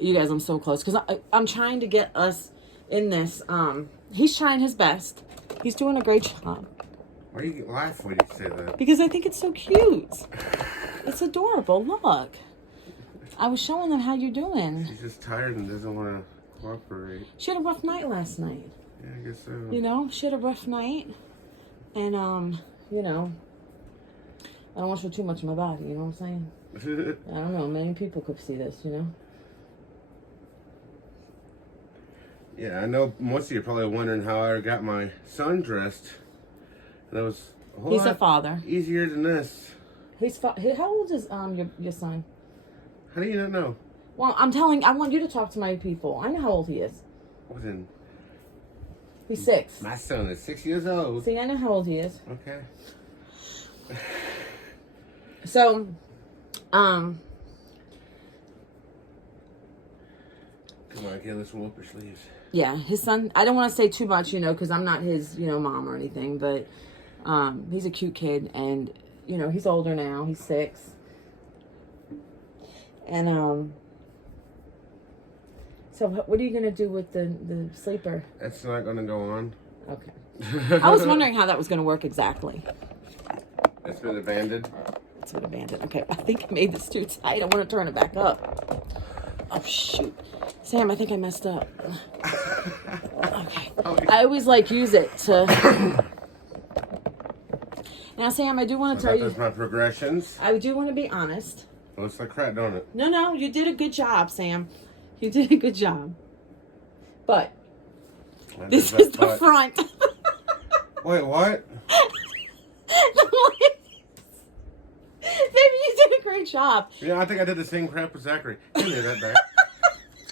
You guys, I'm so close because I'm trying to get us in this. He's trying his best. He's doing a great job. Why do you laugh when you say that? Because I think it's so cute. It's adorable. Look. I was showing them how you're doing. She's just tired and doesn't want to cooperate. She had a rough night last night. Yeah, I guess so. You know, she had a rough night. And, you know, I don't want to show too much of my body, you know what I'm saying? I don't know, many people could see this, you know? Yeah, I know most of you are probably wondering how I got my son dressed. That was a whole He's a lot father. easier than this. How old is your son? How do you not know? Well, I want you to talk to my people. I know how old he is. What was in? He's 6. My son is 6 years old. See, I know how old he is. Okay. So, Come on, get let's roll up your sleeves. yeah, his son, I don't want to say too much, you know, because I'm not his, you know, mom or anything, but he's a cute kid, and, you know, he's older now. He's 6. And, so what are you going to do with the sleeper? That's not going to go on. Okay. I was wondering how that was going to work exactly. It's been abandoned. It's been abandoned. Okay, I think I made this too tight. I want to turn it back up. Oh, shoot. Sam, I think I messed up. Okay. I always use it to... Now, Sam, I do want to tell you... That's my progressions. I do want to be honest. Well, it's like crap, don't it? No, you did a good job, Sam. You did a good job. But this is the front. Wait, what? Baby, you did a great job. Yeah, I think I did the same crap with Zachary. Give me that back.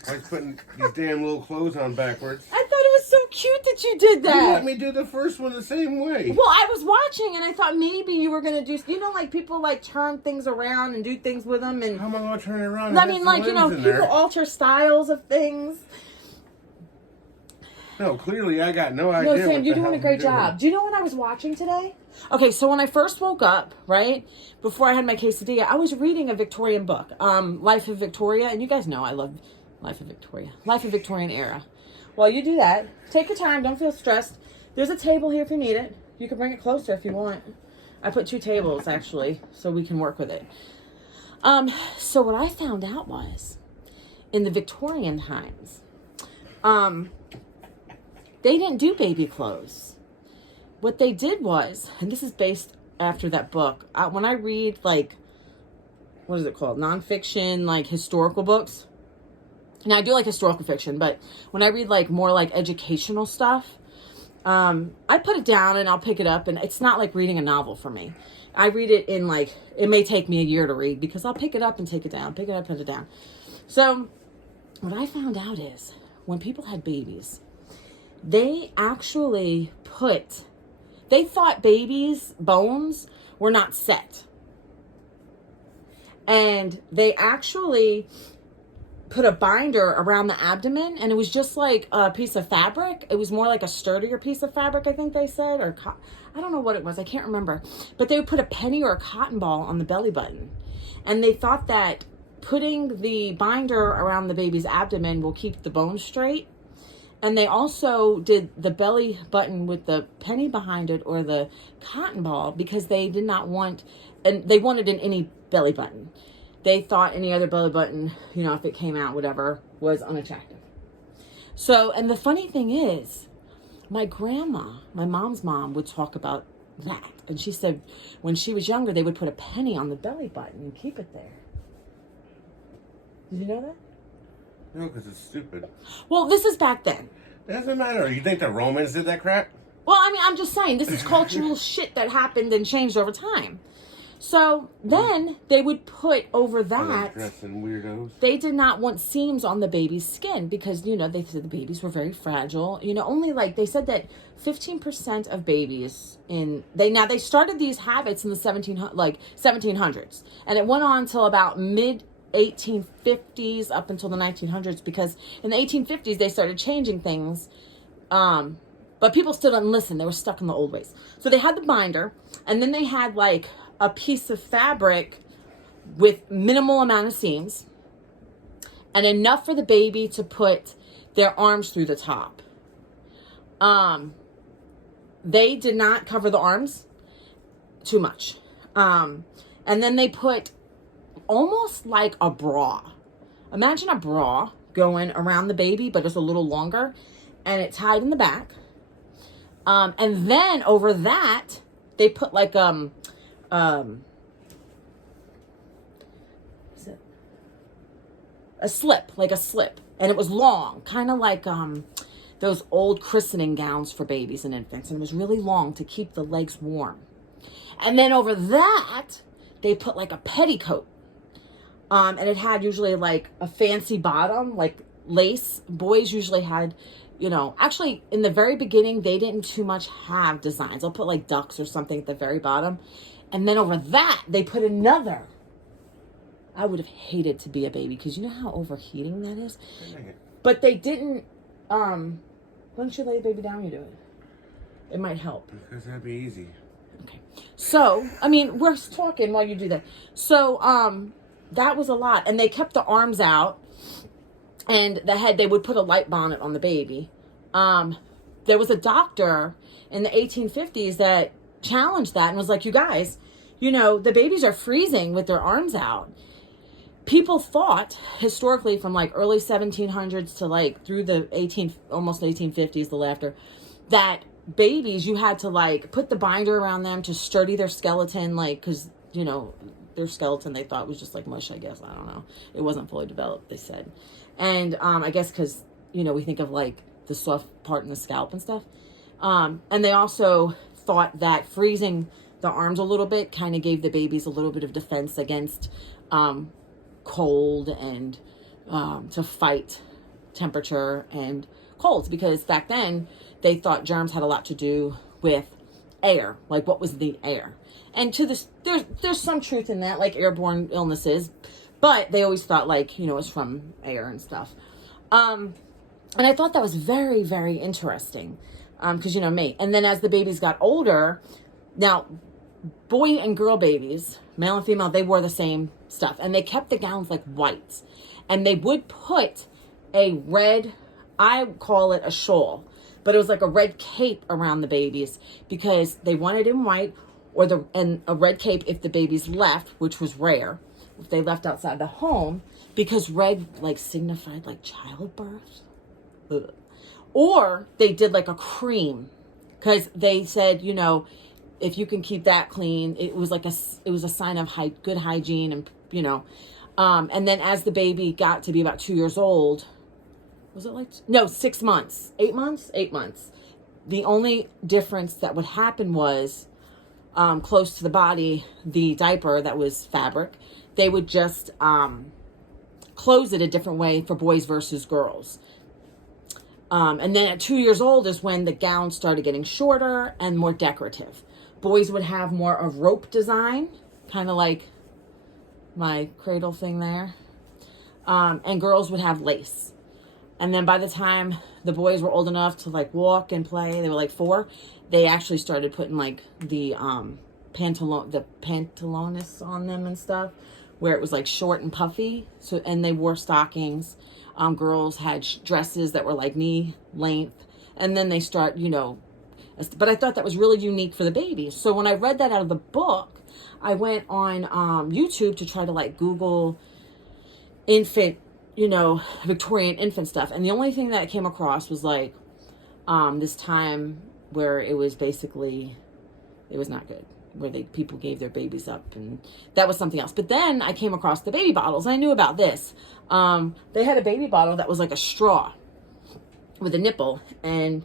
I was putting these damn little clothes on backwards. I thought it was so cute that you did that. You let me do the first one the same way. Well, I was watching and I thought maybe you were going to do, you know, like people turn things around and do things with them. And how am I going to turn it around? I mean, you know, people alter styles of things. No, clearly I got no idea. No, Sam, you're doing a great job. Do you know what I was watching today? Okay, so when I first woke up, right, before I had my quesadilla, I was reading a Victorian book, Life of Victoria. And you guys know I love Life of Victoria. Life of Victorian era. While you do that, take your time. Don't feel stressed. There's a table here if you need it. You can bring it closer if you want. I put 2 tables, actually, so we can work with it. So what I found out was, in the Victorian times, they didn't do baby clothes. What they did was, and this is based after that book, when I read, what is it called? Nonfiction, historical books. Now, I do like historical fiction, but when I read, more educational stuff, I put it down and I'll pick it up, and it's not like reading a novel for me. I read it in, it may take me a year to read, because I'll pick it up and take it down, pick it up, put it down. So, what I found out is, when people had babies, they actually they thought babies' bones were not set. And they actually put a binder around the abdomen, and it was just like a piece of fabric. It was more like a sturdier piece of fabric, I think they said, or I don't know what it was. I can't remember. But they would put a penny or a cotton ball on the belly button. And they thought that putting the binder around the baby's abdomen will keep the bones straight. And they also did the belly button with the penny behind it or the cotton ball because they did not want, and they wanted in any belly button. They thought any other belly button, if it came out, whatever, was unattractive. So, and the funny thing is, my grandma, my mom's mom, would talk about that. And she said when she was younger, they would put a penny on the belly button and keep it there. Did you know that? No, because it's stupid. Well, this is back then. It doesn't matter. You think the Romans did that crap? Well, I mean, I'm just saying, this is cultural shit that happened and changed over time. So then they would put over that, dressing weirdos. They did not want seams on the baby's skin because, they said the babies were very fragile. Only they said that 15% of babies they started these habits in the 1700s, and it went on till about mid 1850s up until the 1900s, because in the 1850s they started changing things, but people still didn't listen. They were stuck in the old ways. So they had the binder, and then they had like a piece of fabric with minimal amount of seams and enough for the baby to put their arms through the top. They did not cover the arms too much. And then they put almost like a bra. Imagine a bra going around the baby, but it's a little longer, and it tied in the back. And then over that, they put like a slip, and it was long, kind of like those old christening gowns for babies and infants, and it was really long to keep the legs warm. And then over that, they put like a petticoat, and it had usually like a fancy bottom, like lace. Boys usually had, actually in the very beginning, they didn't too much have designs. They'll put like ducks or something at the very bottom. And then over that, they put another. I would have hated to be a baby, because you know how overheating that is. But they didn't, why don't you lay the baby down, you do it? It might help. Because that'd be easy. Okay. So, we're talking while you do that. So, that was a lot. And they kept the arms out, and the head, they would put a light bonnet on the baby. There was a doctor in the 1850s that challenged that and was like, you guys, the babies are freezing with their arms out. People thought historically from like early 1700s to like through the almost 1850s, the laughter, that babies, you had to like put the binder around them to sturdy their skeleton, like, because their skeleton they thought was just like mush, I guess. I don't know, it wasn't fully developed, they said. And I guess because we think of like the soft part in the scalp and stuff, and they also thought that freezing the arms a little bit kind of gave the babies a little bit of defense against cold, and to fight temperature and colds, because back then they thought germs had a lot to do with air, like what was the air. And to this, there's some truth in that, like airborne illnesses, but they always thought like, it's from air and stuff. And I thought that was very, very interesting, because me. And then as the babies got older, now boy and girl babies, male and female, they wore the same stuff, and they kept the gowns like whites, and they would put a red, I call it a shawl, but it was like a red cape around the babies, because they wanted in white, and a red cape if the babies left, which was rare, if they left outside the home, because red like signified like childbirth. Ugh. Or they did like a cream, because they said, if you can keep that clean, it was a sign of good hygiene, and and then as the baby got to be about 2 years old, was it like, no, 6 months, 8 months, 8 months. The only difference that would happen was close to the body, the diaper that was fabric, they would just close it a different way for boys versus girls. And then at 2 years old is when the gowns started getting shorter and more decorative. Boys would have more of rope design, kind of like my cradle thing there. And girls would have lace. And then by the time the boys were old enough to like walk and play, they were like 4, they actually started putting like the pantalones on them and stuff, where it was like short and puffy. So, and they wore stockings. Girls had dresses that were like knee length. And then they start, but I thought that was really unique for the babies. So when I read that out of the book, I went on YouTube to try to like Google infant, Victorian infant stuff. And the only thing that I came across was like this time where it was basically, it was not good, where people gave their babies up, and that was something else. But then I came across the baby bottles. I knew about this. They had a baby bottle that was like a straw with a nipple, and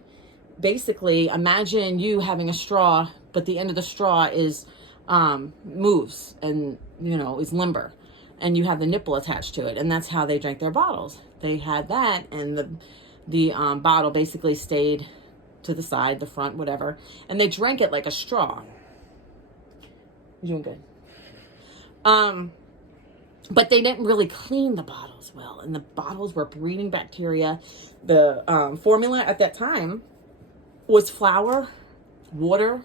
basically imagine you having a straw, but the end of the straw is moves and is limber, and you have the nipple attached to it, and that's how they drank their bottles. They had that, and the bottle basically stayed to the side, the front, whatever, and they drank it like a straw. You're doing good. But they didn't really clean the bottles well, and the bottles were breeding bacteria. The formula at that time was flour, water,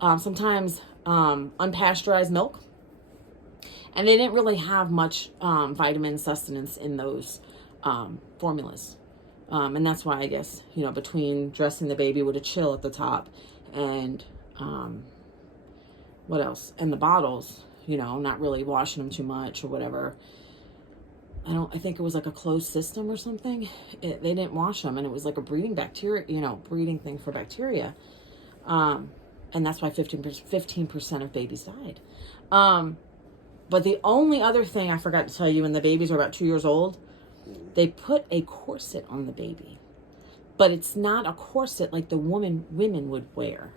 sometimes unpasteurized milk, and they didn't really have much vitamin sustenance in those formulas. And that's why I guess, between dressing the baby with a chill at the top and what else? And the bottles, not really washing them too much or whatever. I think it was like a closed system or something. They didn't wash them, and it was like a breeding thing for bacteria. And that's why 15% of babies died. But the only other thing I forgot to tell you, when the babies are about 2 years old, they put a corset on the baby. But it's not a corset like the women would wear.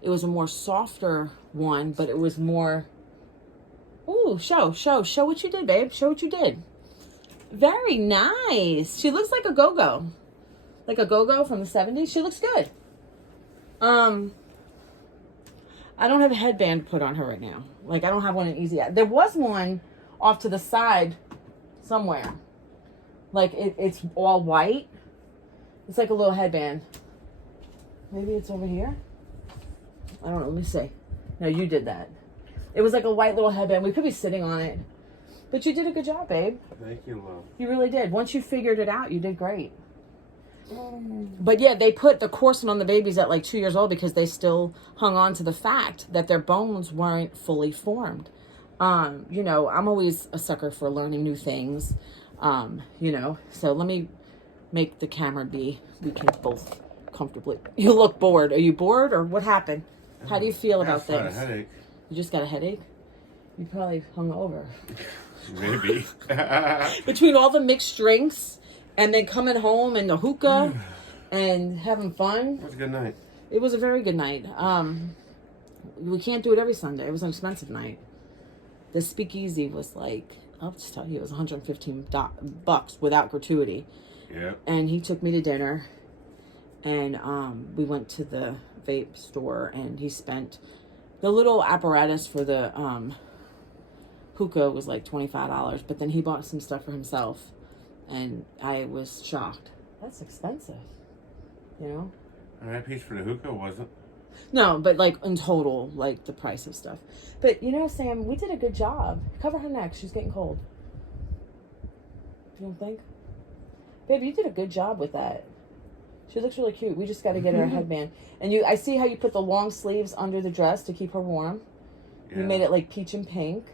It was a more softer one, but it was more... Ooh, show what you did, babe. Show what you did. Very nice. She looks like a go-go. Like a go-go from the 70s. She looks good. I don't have a headband put on her right now. Like, I don't have one in easy. There was one off to the side somewhere. Like, it's all white. It's like a little headband. Maybe it's over here? I don't know. Let me see. No, you did that. It was like a white little headband. We could be sitting on it. But you did a good job, babe. Thank you, love. You really did. Once you figured it out, you did great. But yeah, they put the corset on the babies at like 2 years old because they still hung on to the fact that their bones weren't fully formed. I'm always a sucker for learning new things. So let me make the camera be. We can both comfortably. You look bored. Are you bored or what happened? How do you feel about things? I got a headache. You just got a headache? You probably hung over. Maybe. Between all the mixed drinks and then coming home and the hookah and having fun. It was a good night. It was a very good night. We can't do it every Sunday. It was an expensive night. The speakeasy was like, I'll just tell you, it was $115 without gratuity. Yeah. And he took me to dinner, and we went to the vape store, and he spent the little apparatus for the hookah was like $25, but then he bought some stuff for himself, and I was shocked. That's expensive, And that piece for the hookah wasn't. No, but like in total, like the price of stuff. But Sam, we did a good job. Cover her neck. She's getting cold. You don't think? Baby, you did a good job with that. She looks really cute. We just got to get her a headband. And I see how you put the long sleeves under the dress to keep her warm. Yeah. You made it like peach and pink.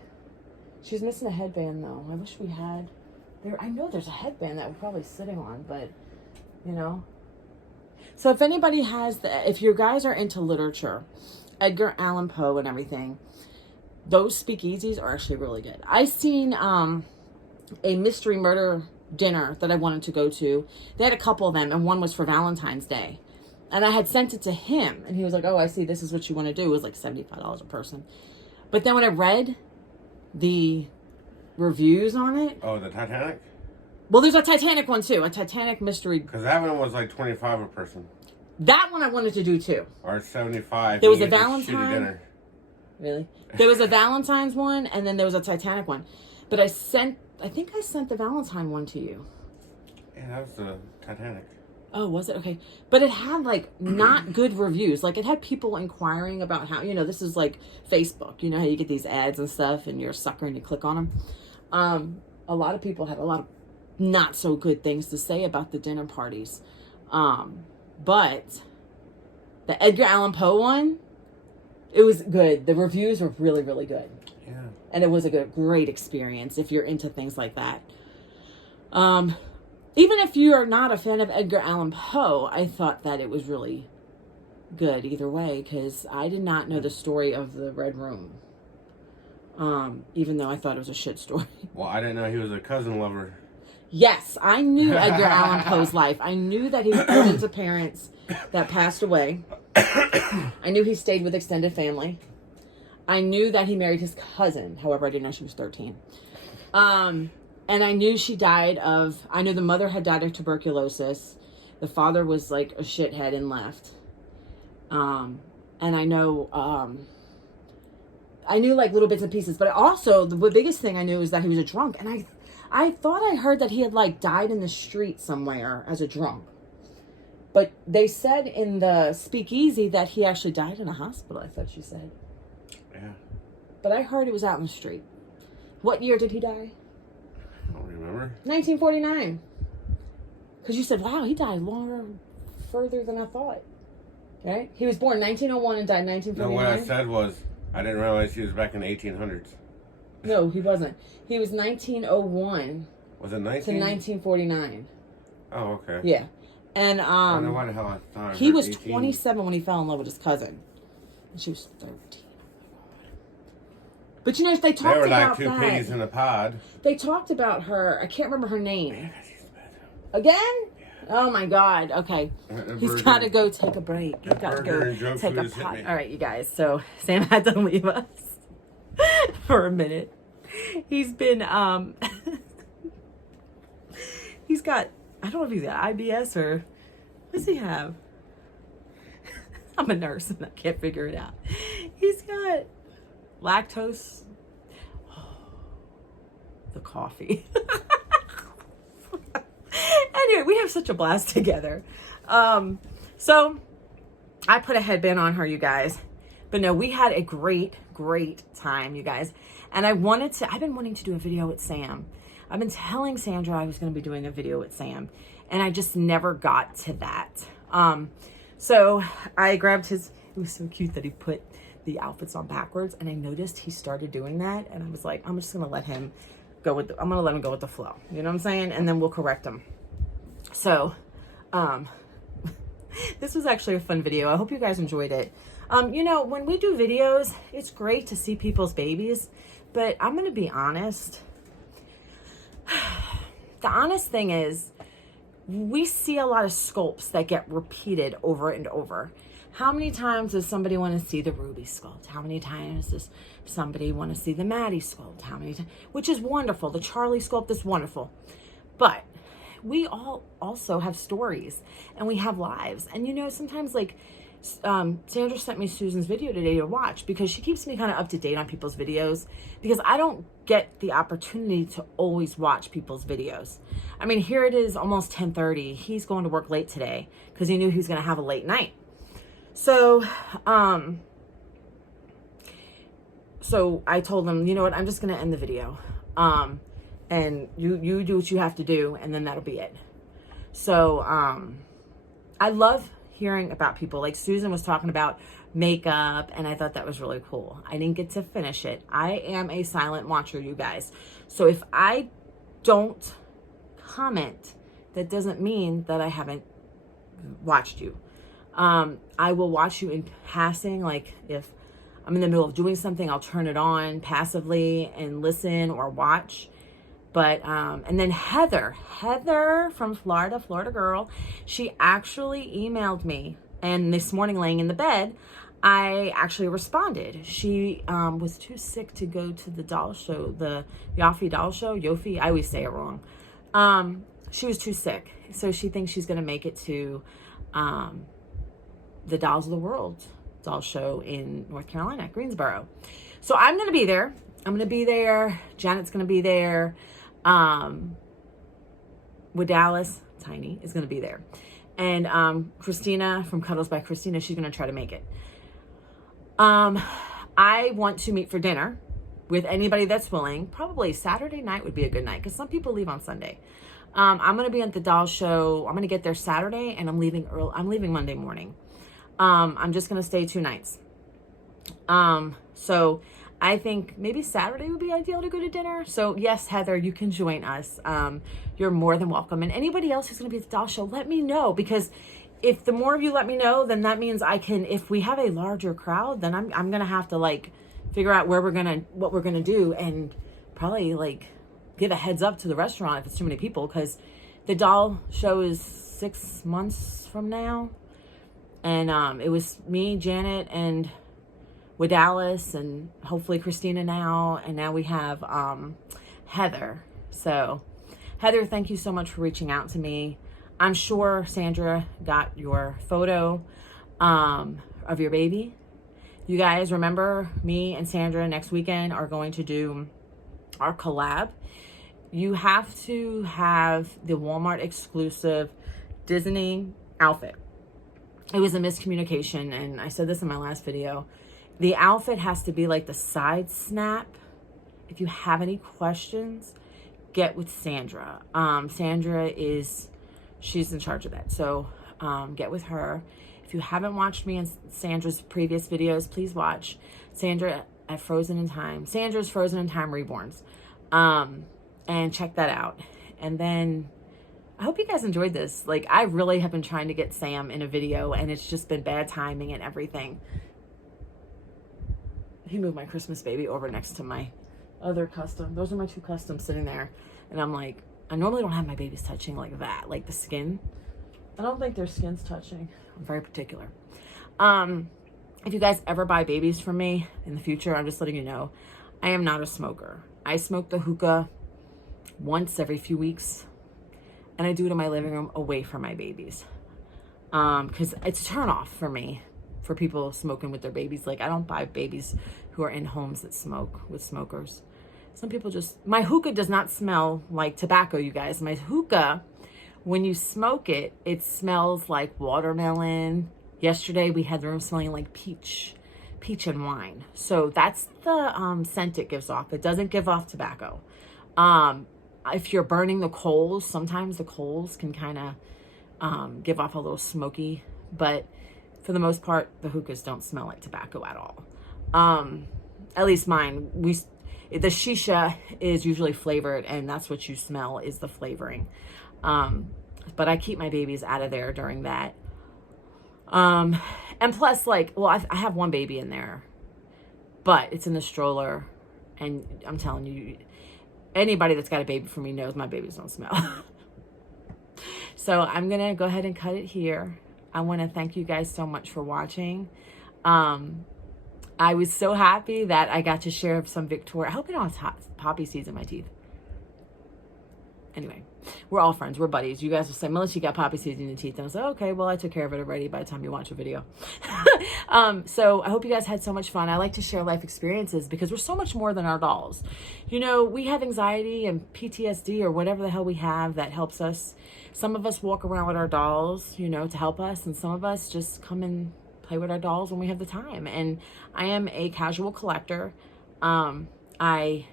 She's missing a headband though. I wish we had. I know there's a headband that we're probably sitting on, but So if anybody if you guys are into literature, Edgar Allan Poe and everything, those speakeasies are actually really good. I seen a mystery murder dinner that I wanted to go to. They had a couple of them, and one was for Valentine's Day. And I had sent it to him, and he was like, oh, I see, this is what you want to do. It was like $75 a person. But then when I read the reviews on it... Oh, the Titanic? Well, there's a Titanic one, too. A Titanic mystery... Because that one was like $25 a person. That one I wanted to do, too. Or $75. There was a Valentine... Dinner. Really? There was a Valentine's one, and then there was a Titanic one. But I think I sent the Valentine one to you. Yeah, that was the Titanic. Oh, was it? Okay. But it had, like, not good reviews. Like, it had people inquiring about how, this is like Facebook. You know how you get these ads and stuff, and you're a sucker and you click on them? A lot of people had a lot of not so good things to say about the dinner parties. But the Edgar Allan Poe one, it was good. The reviews were really, really good. Yeah. And it was a great experience if you're into things like that. Even if you are not a fan of Edgar Allan Poe, I thought that it was really good either way, because I did not know the story of the Red Room. Even though I thought it was a shit story. Well, I didn't know he was a cousin lover. Yes, I knew Edgar Allan Poe's life. I knew that he was born into parents that passed away. I knew he stayed with extended family. I knew that he married his cousin. However, I didn't know she was 13. And I knew I knew the mother had died of tuberculosis. The father was like a shithead and left. And I know, I knew like little bits and pieces, but also the biggest thing I knew is that he was a drunk, and I thought I heard that he had like died in the street somewhere as a drunk. But they said in the speakeasy that he actually died in a hospital, I thought she said. Yeah. But I heard it was out in the street. What year did he die? I don't remember. 1949. Because you said, wow, he died further than I thought. Right? He was born 1901 and died 1949. No, what I said was, I didn't realize he was back in the 1800s. No, he wasn't. He was 1901 Was it 19? to 1949. Oh, okay. Yeah. And I don't know why the hell I thought I he heard was 18. 27 when he fell in love with his cousin. And she was 13. But you know, they talked They were about like two pigs in a pod. They talked about her. I can't remember her name. Man, she's bad. Again? Oh my God. Okay. He's got to go take a break. He's got to burger go and junk take a food has hit pot. me. All right, you guys. So Sam had to leave us for a minute. He's been, he's got, I don't know if he's got IBS or, what does he have? I'm a nurse and I can't figure it out. He's got lactose. The coffee. Anyway, we have such a blast together. So I put a headband on her, you guys. But no, we had a great time, you guys. And I've been wanting to do a video with Sam. I've been telling Sandra I was going to be doing a video with Sam. And I just never got to that. So I grabbed it was so cute that he put the outfits on backwards. And I noticed he started doing that. And I was like, I'm just going to let him go with the flow. You know what I'm saying? And then we'll correct him. So, this was actually a fun video. I hope you guys enjoyed it. You know, when we do videos, it's great to see people's babies, but I'm going to be honest. The honest thing is, we see a lot of sculpts that get repeated over and over. How many times does somebody want to see the Ruby sculpt? How many times does somebody want to see the Maddie sculpt? How many times? Which is wonderful. The Charlie sculpt is wonderful. But we all also have stories and we have lives. And you know, sometimes like Sandra sent me Susan's video today to watch because she keeps me kind of up to date on people's videos because I don't get the opportunity to always watch people's videos. I mean, here it is almost 10:30. He's going to work late today because he knew he was going to have a late night. So I told him, you know what, I'm just going to end the video. And you do what you have to do, and then that'll be it. So, I love hearing about people. Like Susan was talking about makeup, and I thought that was really cool. I didn't get to finish it. I am a silent watcher, you guys. So if I don't comment, that doesn't mean that I haven't watched you. I will watch you in passing. Like if I'm in the middle of doing something, I'll turn it on passively and listen or watch. But, and then Heather from Florida girl, she actually emailed me. And this morning laying in the bed, I actually responded. She was too sick to go to the doll show, the Yofi doll show, Yofi, I always say it wrong. She was too sick. So she thinks she's going to make it to the Dolls of the World doll show in North Carolina, Greensboro. So I'm going to be there. I'm going to be there. Janet's going to be there. With Dallas, Tiny is going to be there. And Christina from Cuddles by Christina, she's going to try to make it. I want to meet for dinner with anybody that's willing. Probably Saturday night would be a good night because some people leave on Sunday. I'm going to be at the doll show. I'm going to get there Saturday and I'm leaving early. I'm leaving Monday morning. I'm just going to stay 2 nights. So I think maybe Saturday would be ideal to go to dinner. So yes, Heather, you can join us. You're more than welcome. And anybody else who's going to be at the doll show, let me know, because if the more of you let me know, then that means I can, if we have a larger crowd, then I'm going to have to like figure out what we're going to do and probably like give a heads up to the restaurant if it's too many people, because the doll show is 6 months from now. And it was me, Janet, and with Alice, and hopefully Christina now. And now we have Heather. So Heather, thank you so much for reaching out to me. I'm sure Sandra got your photo of your baby. You guys remember me and Sandra next weekend are going to do our collab. You have to have the Walmart exclusive Disney outfit. It was a miscommunication, and I said this in my last video. The outfit has to be like the side snap. If you have any questions, get with Sandra. Sandra she's in charge of that. So get with her. If you haven't watched me and Sandra's previous videos, please watch Sandra at Frozen in Time. Sandra's Frozen in Time Reborns. And check that out. And then I hope you guys enjoyed this. Like, I really have been trying to get Sam in a video, and it's just been bad timing and everything. He moved my Christmas baby over next to my other custom. Those are my 2 customs sitting there. And I'm like, I normally don't have my babies touching like that, like the skin. I don't think their skin's touching. I'm very particular. If you guys ever buy babies from me in the future, I'm just letting you know, I am not a smoker. I smoke the hookah once every few weeks, and I do it in my living room away from my babies. Because it's a turn off for me, for people smoking with their babies. Like, I don't buy babies who are in homes that smoke with smokers. Some people just, my hookah does not smell like tobacco, you guys. My hookah, when you smoke it, it smells like watermelon. Yesterday we had the room smelling like peach and wine. So that's the scent it gives off. It doesn't give off tobacco. If you're burning the coals, sometimes the coals can kind of give off a little smoky, but for the most part, the hookahs don't smell like tobacco at all. At least mine. The shisha is usually flavored, and that's what you smell is the flavoring. But I keep my babies out of there during that. And plus, like, well, I have one baby in there, but it's in the stroller, and I'm telling you, anybody that's got a baby from me knows my babies don't smell. So I'm gonna go ahead and cut it here. I want to thank you guys so much for watching. I was so happy that I got to share some Victoria. I hope you don't have poppy seeds in my teeth. Anyway, we're all friends. We're buddies. You guys will say, Melissa, you got poppy seeds in your teeth. And I was like, okay, well, I took care of it already by the time you watch a video. So I hope you guys had so much fun. I like to share life experiences because we're so much more than our dolls. You know, we have anxiety and PTSD or whatever the hell we have that helps us. Some of us walk around with our dolls, you know, to help us. And some of us just come and play with our dolls when we have the time. And I am a casual collector. I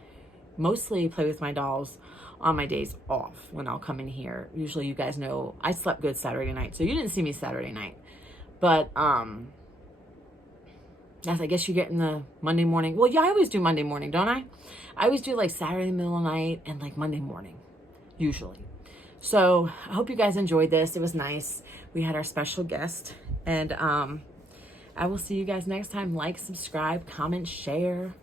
mostly play with my dolls on my days off when I'll come in here. Usually you guys know I slept good Saturday night, so you didn't see me Saturday night. But yes, I guess you get in the Monday morning. Well, yeah, I always do Monday morning, don't I? I always do like Saturday middle of the night and like Monday morning, usually. So I hope you guys enjoyed this. It was nice. We had our special guest, and I will see you guys next time. Like, subscribe, comment, share.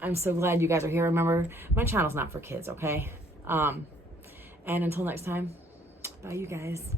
I'm so glad you guys are here. Remember, my channel's not for kids, okay? And until next time, bye, you guys.